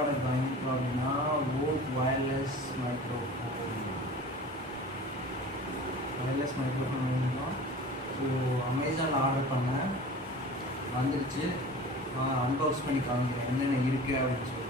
Product வாங்கியிருக்கோம் அப்படின்னா boat wireless microphone வாங்கியிருக்கோம். ஸோ அமேசானில் ஆர்டர் பண்ணேன், வந்துடுச்சு. அன்பாக்ஸ் பண்ணி காமிக்கிறேன் என்னென்ன இருக்குது அப்படின்னு சொல்லி.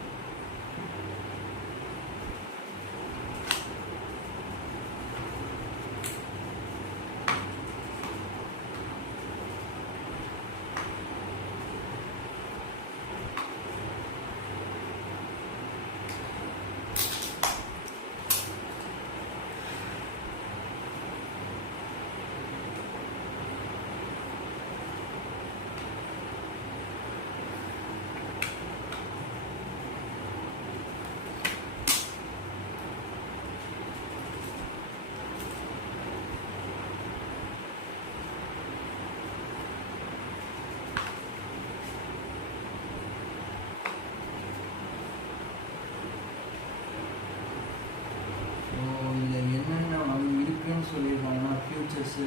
சொல்லியிருக்காங்கன்னா ஃபியூச்சர்ஸு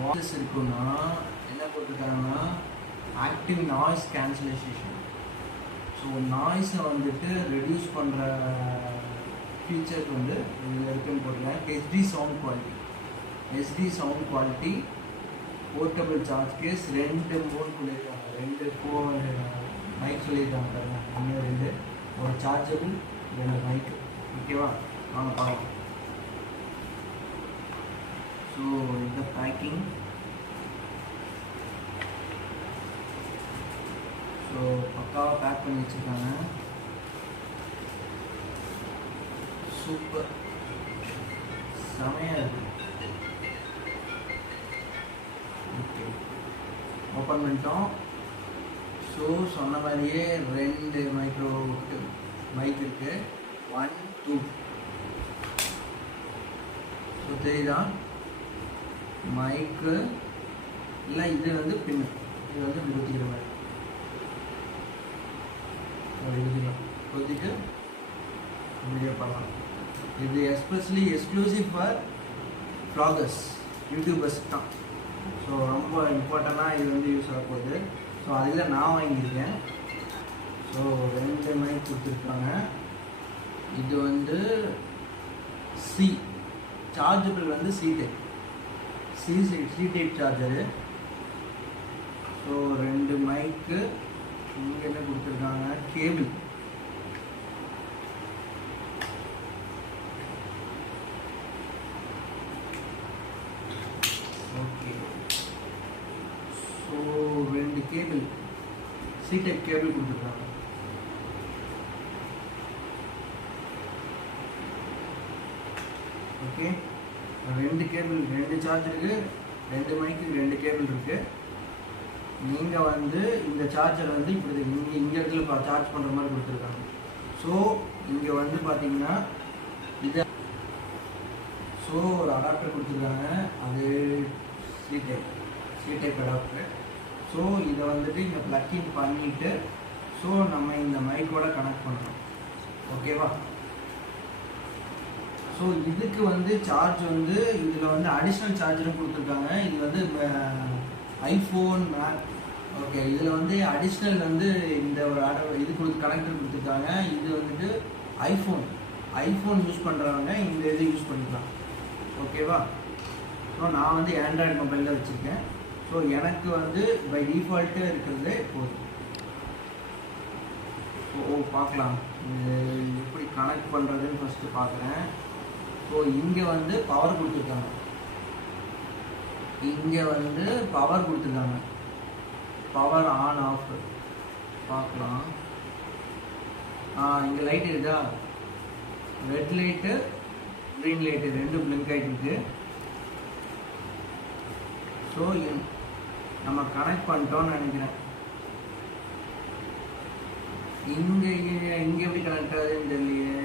வாய்ஸ் இருக்குன்னா என்ன போட்டிருக்காங்கன்னா ஆக்டிவ் நாய்ஸ் கேன்சலேஷன். ஸோ நாய்ஸை வந்துட்டு ரெடியூஸ் பண்ணுற ஃபீச்சர்ஸ் வந்து இதில் இருக்குன்னு போட்டிருக்காங்க. HD sound quality portable charge case 2 mode சொல்லியிருக்காங்க. 2 ஃபோன் மைக் சொல்லியிருக்காங்க பாருங்க. இன்னும் 2 ஒரு சார்ஜபிள் 2 மைக். ஓகேவா, வாங்க பார்க்கலாம். ஸோ இந்த பேக்கிங், ஸோ பக்காவாக பேக் பண்ணி வச்சுருக்காங்க. சூப்பர், செமையாக இருக்குது. ஓகே, ஓப்பன் பண்ணிட்டோம். ஸோ சொன்ன மாதிரியே 2 மைக் இருக்குது. 1 2. ஸோ தெரியுதா மைக்கு இல்லை, இது வந்து பின்னு, இது வந்து குத்திக்கிற மாதிரி குத்திட்டு வீடியோ பண்ணலாம். இது எக்ஸ்க்ளூசிவ் ஃபார் vloggers, யூடியூபர்ஸ் தான். ஸோ ரொம்ப இம்பார்ட்டண்ட்டாக இது வந்து யூஸ் ஆக போகுது. ஸோ அதில் நான் வாங்கியிருக்கேன். ஸோ 2 மைக் கொடுத்துருக்காங்க. இது வந்து சார்ஜபிள் வந்து சி டைப் சார்ஜரு. ஸோ 2 மைக்கு. இங்கே என்ன கொடுத்துருக்காங்க, cable. Okay, so 2 cable, C type cable கொடுத்துருக்காங்க. ஓகே, 2 கேபிள், 2 சார்ஜருக்கு, 2 மைக்கு, 2 கேபிள் இருக்குது. நீங்கள் வந்து இந்த சார்ஜர் வந்து இப்படி இங்கே இடத்துல சார்ஜ் பண்ணுற மாதிரி கொடுத்துருக்காங்க. ஸோ இங்கே வந்து பார்த்தீங்கன்னா இது ஸோ ஒரு அடாப்டர் கொடுத்துருக்காங்க. அது சி டைப் அடாப்டர். ஸோ இதை வந்துட்டு இங்கே ப்ளக்கிங் பண்ணிவிட்டு ஸோ நம்ம இந்த மைக்கோட கனெக்ட் பண்ணுறோம். ஓகேவா. ஸோ இதுக்கு வந்து சார்ஜ் வந்து இதில் வந்து அடிஷ்னல் சார்ஜரும் கொடுத்துருக்காங்க. இது வந்து ஐஃபோன் மேக். ஓகே, இதில் வந்து அடிஷ்னல் வந்து இந்த ஒரு இது கனெக்டர் கொடுத்துருக்காங்க. இது வந்துட்டு ஐஃபோன் யூஸ் பண்ணுறவங்க இந்த இது யூஸ் பண்ணிக்கலாம். ஓகேவா. ஸோ நான் வந்து ஆண்ட்ராய்டு மொபைலில் வச்சுருக்கேன். ஸோ எனக்கு வந்து பை டிஃபால்ட்டு இருக்கிறது போதும். ஸோ பார்க்கலாம் இது எப்படி கனெக்ட் பண்ணுறதுன்னு ஃபஸ்ட்டு பார்க்குறேன். ஸோ இங்கே வந்து பவர் கொடுத்துருக்காங்க. பவர் ஆன் ஆஃப் பார்க்கலாம். இங்கே லைட் இருக்கா, red light green light 2 blink ஆகிட்டு இருக்கு. ஸோ நம்ம கனெக்ட் பண்ணிட்டோம்னு நினைக்கிறேன். இங்கே எப்படி கனெக்ட் ஆகுதுன்னு தெரியலையே.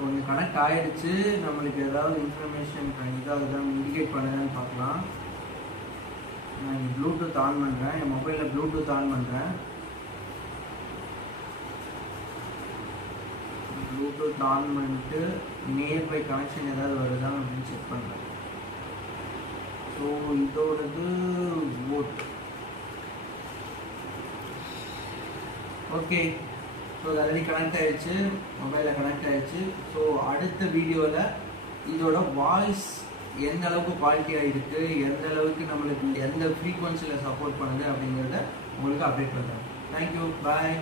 கொஞ்சம் கனெக்ட் ஆகிடுச்சு. நம்மளுக்கு ஏதாவது இன்ஃபர்மேஷன் இதாகுதான் இண்டிகேட் பண்ணுதான்னு பார்க்கலாம். நான் இங்கே ப்ளூடூத் ஆன் பண்ணுறேன். என் மொபைலில் ப்ளூடூத் ஆன் பண்ணுறேன். ப்ளூடூத் ஆன் பண்ணிட்டு நியர்பை கனெக்ஷன் ஏதாவது வருதா அப்படின்னு செக் பண்ணுறேன். ஸோ இதோடது ஓட். ஓகே, ஸோ அது ஆல்ரெடி கனெக்ட் ஆகிடுச்சு, மொபைலில் கனெக்ட் ஆகிடுச்சு. ஸோ அடுத்த வீடியோவில் இதோட வாய்ஸ் எந்த அளவுக்கு குவாலிட்டியாக இருக்குது, எந்த அளவுக்கு நம்மளுக்கு எந்த ஃப்ரீக்வன்சியில் சப்போர்ட் பண்ணுது அப்படிங்கிறத உங்களுக்கு அப்டேட் பண்ணுறேன். தேங்க்யூ, பாய்.